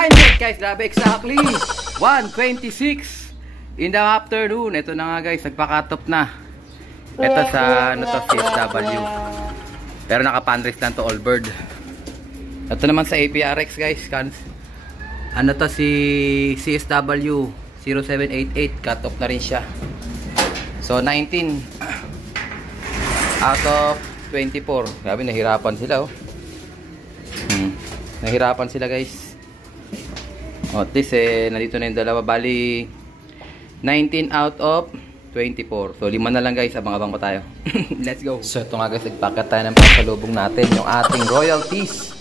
Time check guys, grabe exactly 1:26 in the afternoon. Ito na nga guys, nagpakatop na. Ito sa ano to, CSW. Pero naka-panrest lang to, all bird. Ito naman sa APRX guys, ano to, si CSW 0788, cut off na rin siya. So 19 out of 24. Grabe, nahirapan sila oh. Nahirapan sila guys. O, at least nandito na yung dalawa. Bali 19 out of 24. So 5 na lang guys, abang-abang pa tayo. Let's go. So ito nga guys, nagpakat tayo ng pasalubong natin, yung ating royalties.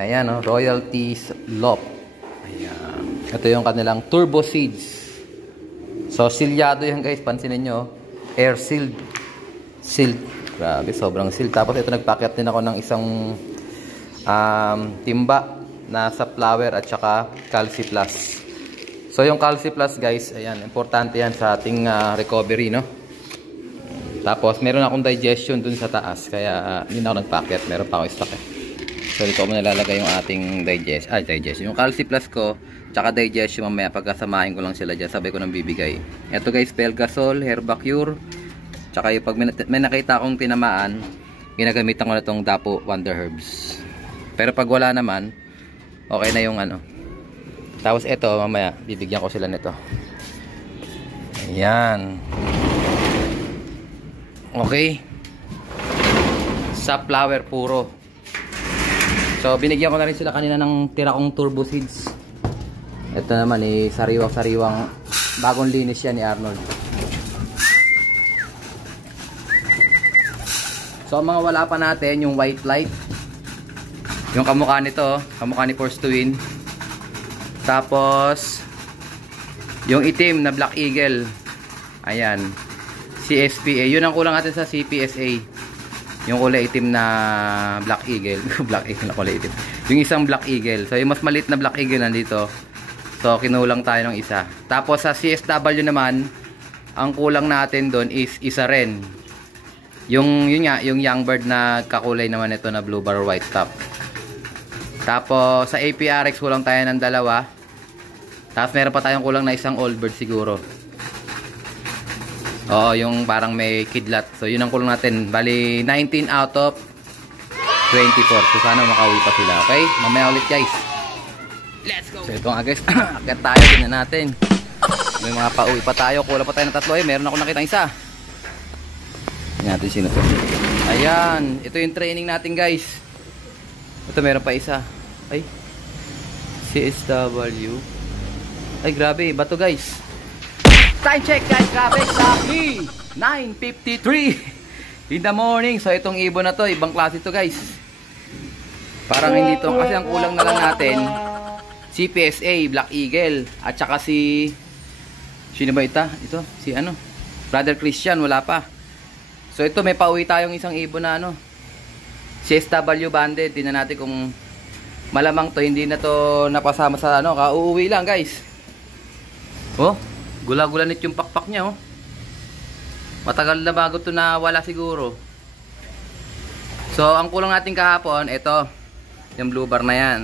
Ayan o, royalties lop. Ayan, ito yung kanilang turbo seeds. So silyado yan guys, pansinin nyo, air sealed. Sealed, grabe, sobrang sealed. Tapos ito, nagpakat din ako ng isang timba na sa flower at saka Calci Plus. So yung Calci Plus guys, ayan, importante yan sa ating recovery, no? Tapos meron akong digestion dun sa taas, kaya hindi na ako nagpacket, meron pa ako stock eh. So dito ko nalalagay yung ating digestion. Yung Calci Plus ko tsaka digestion, mamaya pagkasamahin ko lang sila dyan, sabay ko nang bibigay. Ito guys, Pelgasol, Herbacure, tsaka yung pag may nakita akong tinamaan, ginagamitan ko na itong Dapo Wonder Herbs. Pero pag wala naman, okay na yung ano. Tapos ito, mamaya bibigyan ko sila nito. Ayan. Okay. Sa flower puro. So binigyan ko na rin sila kanina ng tira kong turbo seeds. Ito naman sariwang bagong linis yan ni Arnold. So ang mga wala pa natin, yung white light, yung kamukha nito, kamukha ni Force Twin. Tapos yung itim na Black Eagle, ayan, CSPA. Yun ang kulang natin sa CPSA, yung kulay itim na Black Eagle. Black Eagle na kulay itim, yung isang Black Eagle. So yung mas maliit na Black Eagle nandito, so kinulang tayo ng isa. Tapos sa CSW naman, ang kulang natin doon is isa rin, yun nga, yung young bird na kakulay naman ito na blue bar white top. Tapos sa APRX kulang tayo ng dalawa. Tapos meron pa tayong kulang na isang old bird siguro. Oo, yung parang may kidlat. So yun ang kulang natin. Bali 19 out of 24. So sana makauwi pa sila. Okay, mamaya ulit guys. Let's go. So ito nga guys, agad tayo, tingnan natin. May mga pauwi pa tayo. Kulang pa tayo ng tatlo. Meron ako nakita isa. Tingnan natin sino to. Ayan, ito yung training natin guys. Ito meron pa isa. Ay, CSW. Ay grabe, bato guys. Time check guys, grabe, exactly 9:53 in the morning. So itong ibon na to, ibang klase to guys. Parang hindi to, kasi ang kulang na lang natin CPSA, Black Eagle, at saka sino ba ito? Ito, si ano, Brother Christian, wala pa. So ito, may pauwi tayong isang ibon na ano, CSW banded. Tingnan natin kung malamang to, hindi na to napasama sa ano, kauuwi lang guys. Oh, gula-gulanit yung pakpak niya oh. Matagal na bago to na wala siguro. So ang kulang natin kahapon, ito, yung blue bar na yan,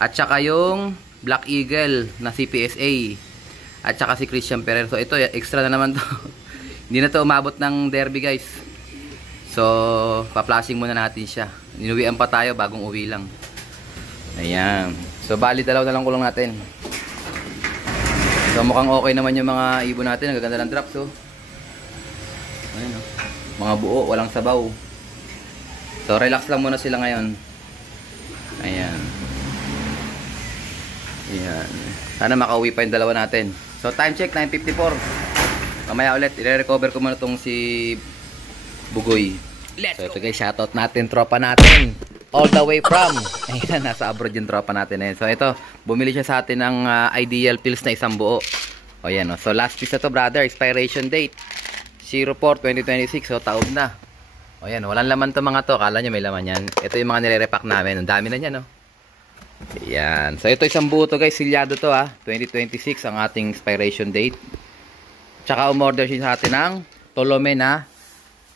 at saka yung Black Eagle na CPSA, at saka si Christian Ferrer. So ito, extra na naman to. Hindi na to umabot ng derby guys. So, pa-flashing muna natin siya. Inuwian pa tayo, bagong uwi lang. Ayan. So, bali dalaw na lang kulang natin. So, mukhang okay naman yung mga ibon natin. Ang gaganda ng drops, oh. Ayan, oh. Mga buo, walang sabaw. So, relax lang muna sila ngayon. Ayan. Ayan. Sana makauwi pa yung dalawa natin. So, time check, 9:54. Mamaya ulit, i-recover ko muna itong si Bugoy. So ito guys, shoutout natin, tropa natin all the way from, ayan, nasa abroad yung tropa natin eh. So ito, bumili siya sa atin ng Ideal Pills na isang buo. O yan o, so last piece na to brother, expiration date 04/2026. So taob na. O yan, walang laman to mga to, kala nyo may laman yan. Ito yung mga nire-repack namin, ang dami na yan o. Ayan, so ito isang buo to guys, silyado to 2026 ang ating expiration date. Tsaka umorder siya sa atin ng Tolome na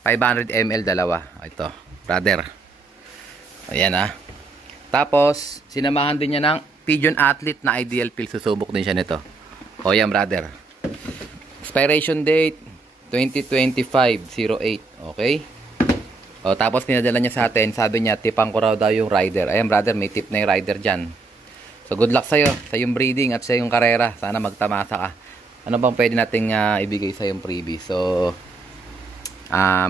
500 ml dalawa. Ito, brother. Ayan Tapos, sinamahan din niya ng Pigeon Athlete na ideal pill. Susubok din siya nito. O yan, brother. Expiration date 2025-08. Okay? O tapos pinadala niya sa atin, sabi niya tipang ko raw daw yung rider. Ayan, brother, may tip na yung rider dyan. So good luck sa'yo, sa yung breeding at sa yung karera. Sana magtamasa ka. Ano bang pwede nating ibigay sa yung freebie? So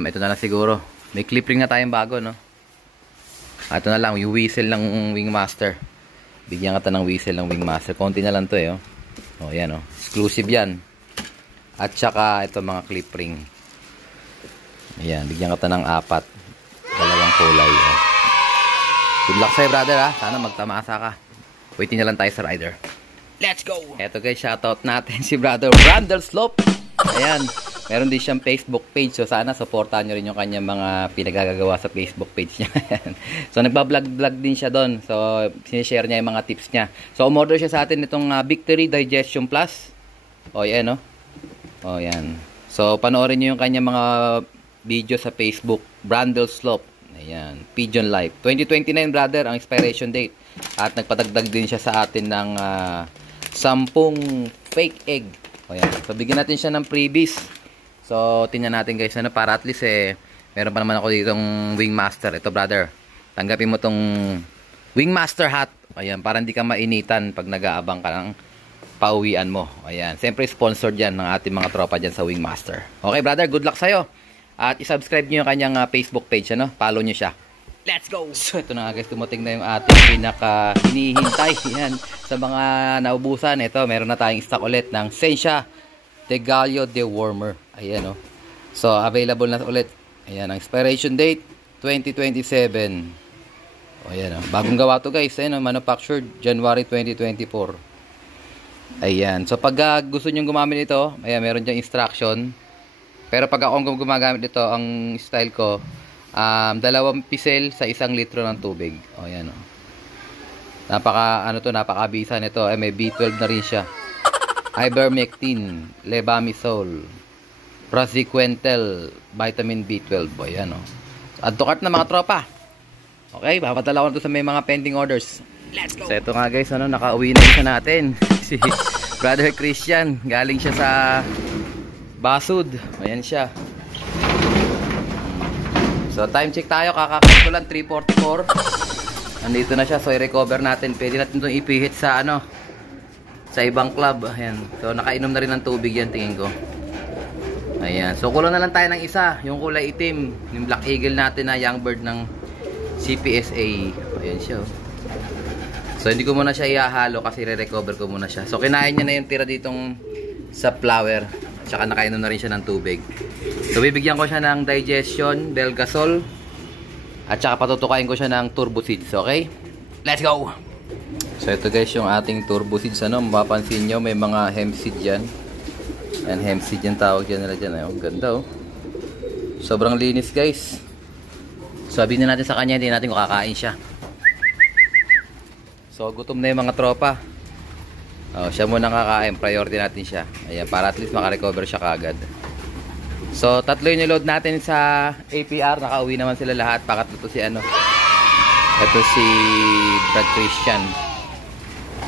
ito na lang siguro. May clip ring na tayong bago, no? Ito na lang, yung whistle ng Wingmaster. Bigyan ka ng whistle ng Wingmaster. Konti na lang to eh, oh. Oh, yan, oh. Exclusive yan. At saka ito mga clip ring. Ayan, bigyan ka ng 4. Dalawang kulay, oh. Good luck sa'yo, brother, ha? Sana magtamasa ka. Waiting na lang tayo sa rider. Let's go! Eto guys, shoutout natin si brother Brandel Slope. Ayan, meron din siyang Facebook page. So sana supportahan nyo rin yung kanyang mga pinagagagawa sa Facebook page niya. So nagbablog-vlog din siya doon. So sinishare niya yung mga tips niya. So umorder siya sa atin itong Victory Digestion Plus. O yan, no? O yan. So panoorin nyo yung kanyang mga video sa Facebook. Brandel Slope. Ayan, Pigeon Life. 2029, brother, ang expiration date. At nagpadagdag din siya sa atin ng 10 fake egg. O yan. So bigyan natin siya ng freebies. So tingnan natin guys, ano, para at least meron pa naman ako ditong Wingmaster. Ito, brother, tanggapin mo tong Wingmaster hat. Ayan, para hindi ka mainitan pag nag-aabang ka ng pauwian mo. Ayan, siyempre sponsored yan ng ating mga tropa dyan sa Wingmaster. Okay, brother, good luck sa'yo. At isubscribe nyo yung kanyang Facebook page, ano? Follow nyo siya. Let's go! So, ito na nga guys, dumating na yung ating pinaka hinihintay. Yan, sa mga naubusan, ito, meron na tayong stock ulit ng Sensia De Gallo De Warmer. Ayan, oh. So, available na ulit. Ayan, ang expiration date, 2027. O, ayan, oh. Bagong gawa to guys. Ayan, oh, manufactured January 2024. Ayan. So, pag gusto nyo gumamit ito, ayan, meron dyan instruction. Pero pag ako gumagamit ito, ang style ko, 2 pisel sa 1 litro ng tubig. O, yan, o. Napaka-bisa nito. May B12 na rin siya. Ivermectin, Levamisole, Praziquantel, vitamin B12. O, yan, o. Add to cart na mga tropa. Okay, papadala ko na ito sa may mga pending orders. Let's go! So, ito nga guys, ano, nakauwi na isa natin. Si Brother Christian. Galing siya sa Basud. Ayan siya. So time check tayo, kakakit ko lang 3:44. Andito na siya, so i-recover natin. Pwede natin itong ipihit sa ano, sa ibang club. Ayan. So nakainom na rin ng tubig yan, tingin ko. Ayan. So kulang na lang tayo ng isa, yung kulay itim, yung Black Eagle natin na young bird ng CPSA. Ayan siya, oh. So hindi ko muna siya ihahalo kasi re-recover ko muna siya. So kinain niya na yung tira ditong sa flower. Tsaka nakainom na rin siya ng tubig. So bibigyan ko siya ng digestion, Belgasol. At saka patutukain ko siya ng turbo seeds, okay? Let's go! So ito guys yung ating turbo seeds, ano? Mapapansin nyo may mga hemp seed dyan. Yan, hemp seed yung tawag dyan nila dyan. Ayun, ganda, oh. Sobrang linis guys. Sabihin na natin sa kanya, hindi natin kung kakain siya. So gutom na yung mga tropa. Oh, siya muna kakain, priority natin siya. Ayan, para at least makarecover siya kaagad. So, 3 yung load natin sa APR. Nakauwi naman sila lahat. Pakatlo to si ano. Ito si Brad Christian.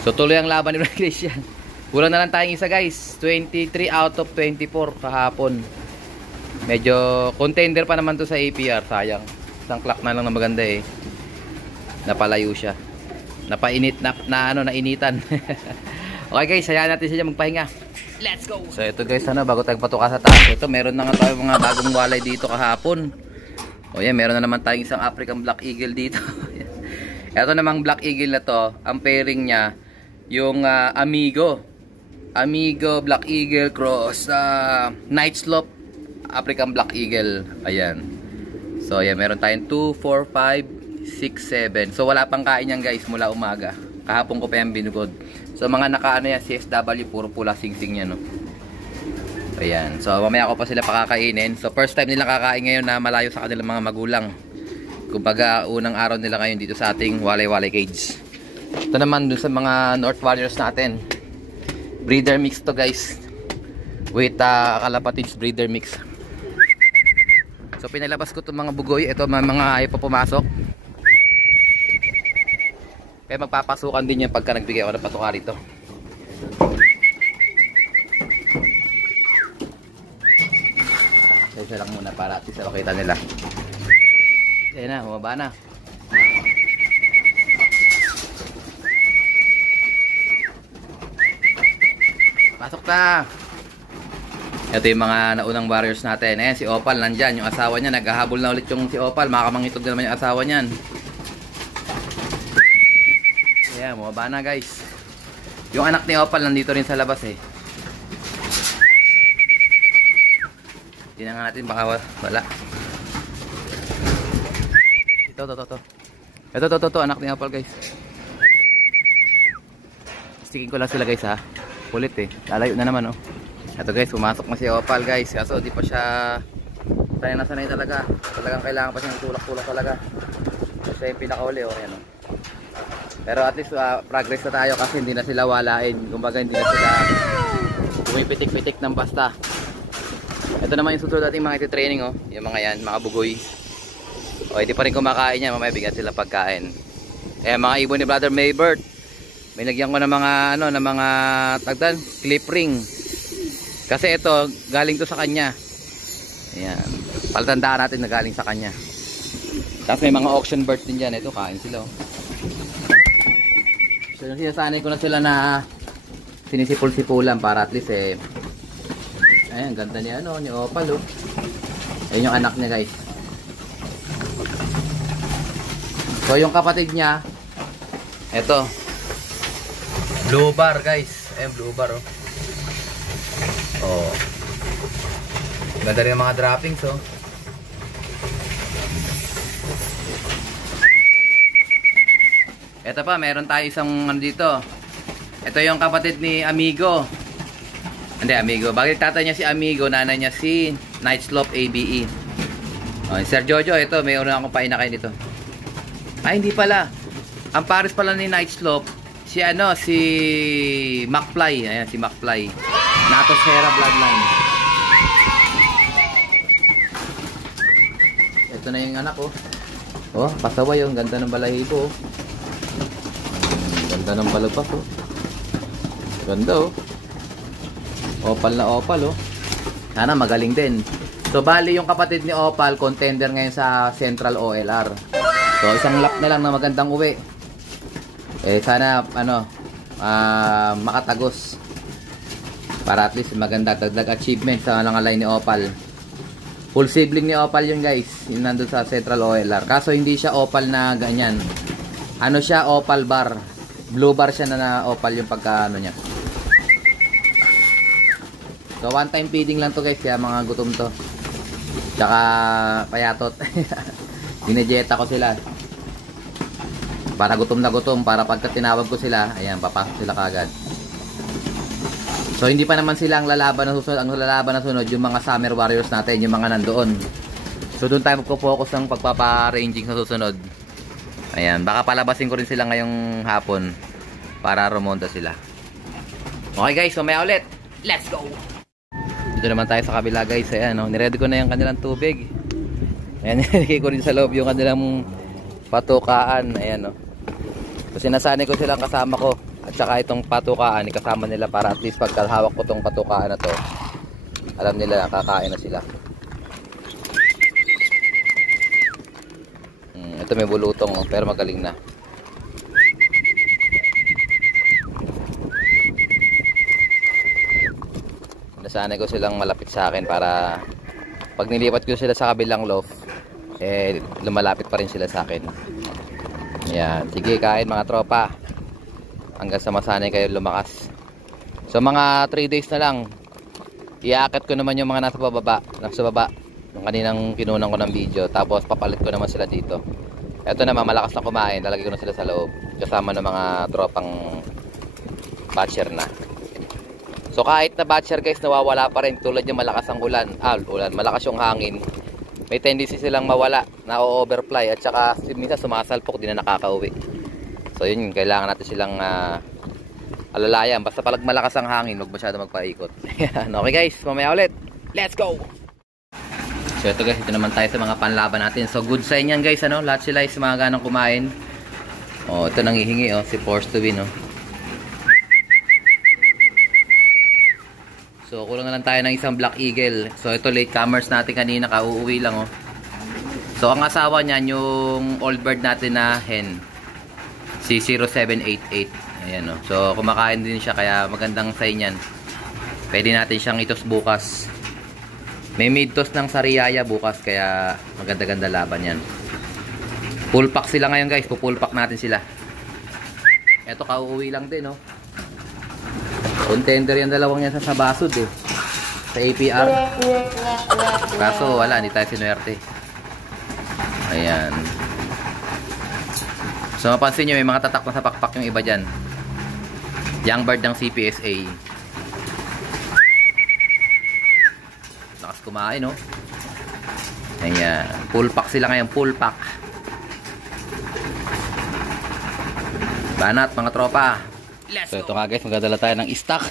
So, tuloy ang laban ni Brad Christian. Kulang na lang tayong isa guys. 23 out of 24 kahapon. Medyo contender pa naman to sa APR. Sayang. Isang clock na lang na maganda eh. Napalayo siya. Napainit, nainitan. Okay guys, hayaan natin siya magpahinga. Let's go! So ito guys, ano, bago tayo patuka sa taas, ito meron na nga tayo mga bagong walay dito kahapon. O yan, meron na naman tayong isang African Black Eagle dito. Ito namang Black Eagle na to, ang pairing niya, yung Amigo Black Eagle cross Night Slope African Black Eagle. Ayan. So ayan, meron tayong 2, 4, 5, 6, 7. So wala pang kain yan guys mula umaga. Kahapon ko pa yan binugod. So mga nakaano yan, CSW, puro pula singsing yan, no? Ayan. So mamaya ko pa sila pakakainin. So first time nila kakain ngayon na malayo sa kanilang mga magulang. Kumbaga unang araw nila ngayon dito sa ating walay-walay cage. Ito naman dun sa mga North Warriors natin. Breeder mix to guys. With kalapatids breeder mix. So pinalabas ko itong mga bugoy. Ito mga ayaw pa pumasok. Kaya magpapasukan din yan pagka nagbigay ako ng patuka rito. Isa lang muna para at least makita nila. Ayan na, bumaba na. Pasok na. Ito yung mga naunang warriors natin. Ayan, si Opal nandyan. Yung asawa niya, naghahabol na ulit yung si Opal. Makakamangitog na naman yung asawa niyan. Ayan, bumaba na guys. Yung anak ni Opal nandito rin sa labas eh. Tingnan nga natin, baka wala. Ito, anak ni Opal guys. Sticking ko lang sila guys ha. Kulit eh, lalayo na naman oh. Ito guys, pumasok na si Opal guys. Kaso di pa siya sanay na sanay talaga. Talagang kailangan pa siya ng tulak-tulak talaga. Kasi yung pinakauli oh, ayan oh. Pero at least progress na tayo kasi hindi na sila walain. Kumbaga hindi na sila pumipitik-pitik ng basta. Ito naman yung susunod natin mga iti-training oh. Yung mga yan, mga bugoy. O hindi pa rin kumakain yan, mamaya bigyan sila pagkain. Eh mga ibon ni Brother Maybert. May lagyan ko ng mga ano, ng mga tagdan, clip ring. Kasi ito galing to sa kanya. Ayan. Palatandaan natin na galing sa kanya. Tapos may mga auction birds din diyan, ito kain sila oh. So sinasanay ko na sila na sinisipul-sipulan para at least eh. Ayan, ganda ni ano, ni Opal oh. Ayun yung anak niya guys. So yung kapatid niya, eto, blue bar guys. Ayan, blue bar oh. Oh. Ganda rin ang mga droppings oh. Eto pa, meron tayo isang ano dito. Ito yung kapatid ni Amigo. Hindi, Amigo. Bakit tatay niya si Amigo, nanay niya si Night Slope ABE. Oh, Sir Jojo, ito, mayroon akong painakay dito. Ay, hindi pala. Ang pares pala ni Night Slope, si ano, si McFly. Ayan, si McFly. Natosera bloodline. Ito na yung anak, oh. Oh, pasaway, oh. Ganda ng balahibo, oh. Ganda ng balagpak, oh. Ganda, oh. Opal na Opal, oh. Sana magaling din. So, bali yung kapatid ni Opal, contender ngayon sa Central OLR. So, isang lap na lang na magandang uwi. Eh, sana, ano, makatagos. Para at least maganda dagdag achievement sa langalay ni Opal. Full sibling ni Opal yun guys. Yung nandun sa Central OLR. Kaso hindi siya Opal na ganyan. Ano siya, Opal bar. Blue bar siya na Opal yung pagka ano niya. So one time feeding lang to guys, kaya mga gutom to. Tsaka payatot. Ginejeta ko sila. Para gutom na gutom, para pagka tinawag ko sila, ayan, papasok sila kagad. So hindi pa naman sila ang lalaban na susunod. Ang lalaban na sunod, yung mga Summer Warriors natin, yung mga nandoon. So doon tayo magpo-focus ng pagpapa-ranging sa susunod. Ayan, baka palabasin ko rin sila ngayong hapon para rumonda sila. Okay guys, so may ulit. Let's go! Dito naman tayo sa kabila guys. Ayan, no? Niready ko na yung kanilang tubig. Ayan, nilagay ko rin sa loob yung kanilang patukaan. Ayan, no? So sinasanay ko silang kasama ko. At saka itong patukaan, ikasama nila para at least pagkalhawak ko itong patukaan na to, alam nila na kakain na sila. Ito may bulutong, oh, pero magaling na. Nasanay ko silang malapit sa akin para pag nilipat ko sila sa kabilang loft, eh lumalapit pa rin sila sa akin. Ayan, sige kain mga tropa. Hanggang sa masanay kayo lumakas. So mga 3 days na lang, iaakit ko naman yung mga nasa baba, yung kaninang kinunan ko ng video. Tapos papalit ko naman sila dito. Ito naman malakas na kumain, lalagay ko na sila sa loob kasama ng mga tropang batcher na. So kahit na batcher guys, nawawala pa rin tulad yung malakas ang ulan. Malakas yung hangin. May tendency silang mawala, na-overfly at saka minsan sumasalpok, di na nakakauwi. So yun, kailangan natin silang alalayan. Basta palag malakas ang hangin, huwag masyado magpaikot. Okay guys, mamaya ulit. Let's go! So ito guys, ito naman tayo sa mga panlaban natin. So good sign yan guys, ano? Lahat sila is mga ganang kumain. Oh, ito nanghihingi oh, si Force to Win oh. So, kulang na lang tayo ng isang Black Eagle. So, ito latecomers natin kanina, kauuwi lang oh. So, ang asawa niyan yung old bird natin na hen. Si 0788. Ayan oh. So, kumakain din siya kaya magandang sign yan. Pwede natin siyang itos bukas. May mid-toss ng Sariaya bukas kaya maganda-ganda laban yan. Full pack sila ngayon guys. Full pack natin sila. Ito kauuwi lang din oh. Contender yung dalawang yan sa Basud eh. Sa APR. Kaso wala, hindi tayo sinuwerte. Ayan. So mapansin nyo, may mga tatak na sa pakpak yung iba dyan. Young bird ng CPSA. Lakas kumain no. Ayan. Full pack sila ngayon, full pack. Banat mga tropa. So ito nga guys, magdadala tayo ng stock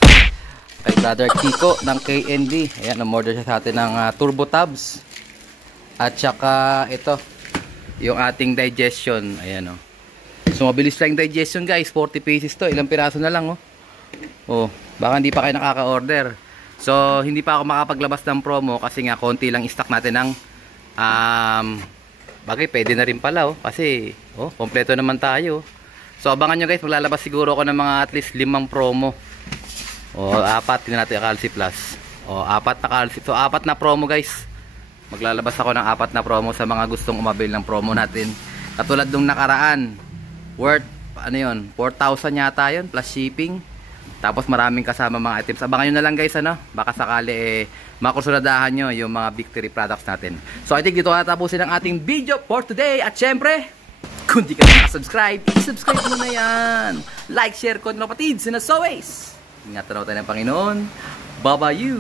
kay Brother Kiko ng KND. Ayan, umorder siya sa atin ng turbo tabs. At saka ito, yung ating digestion. Ayan o. So mabilis lang digestion guys, 40 pieces to. Ilang piraso na lang oh. Oh, baka hindi pa kayo nakaka-order. So hindi pa ako makapaglabas ng promo kasi nga konti lang stock natin ng bagay pwede na rin pala oh. Kasi oh, kompleto naman tayo. So abangan nyo guys, maglalabas siguro ako ng mga at least 5 promo. O 4, tingnan natin Calci Plus. O 4 na Calci. So 4 na promo guys. Maglalabas ako ng 4 na promo sa mga gustong umabil ng promo natin. Katulad nung nakaraan. Worth, ano yun, 4,000 yata yun plus shipping. Tapos maraming kasama mga items. Abangan nyo na lang guys ano. Baka sakali makusunadahan nyo yung mga victory products natin. So I think dito natapusin ang ating video for today. At syempre, kung di ka na subscribe, i-subscribe mo na yan. Like, share, comment na kapatids. And as always, ingatan tayo ng Panginoon. Bye-bye you.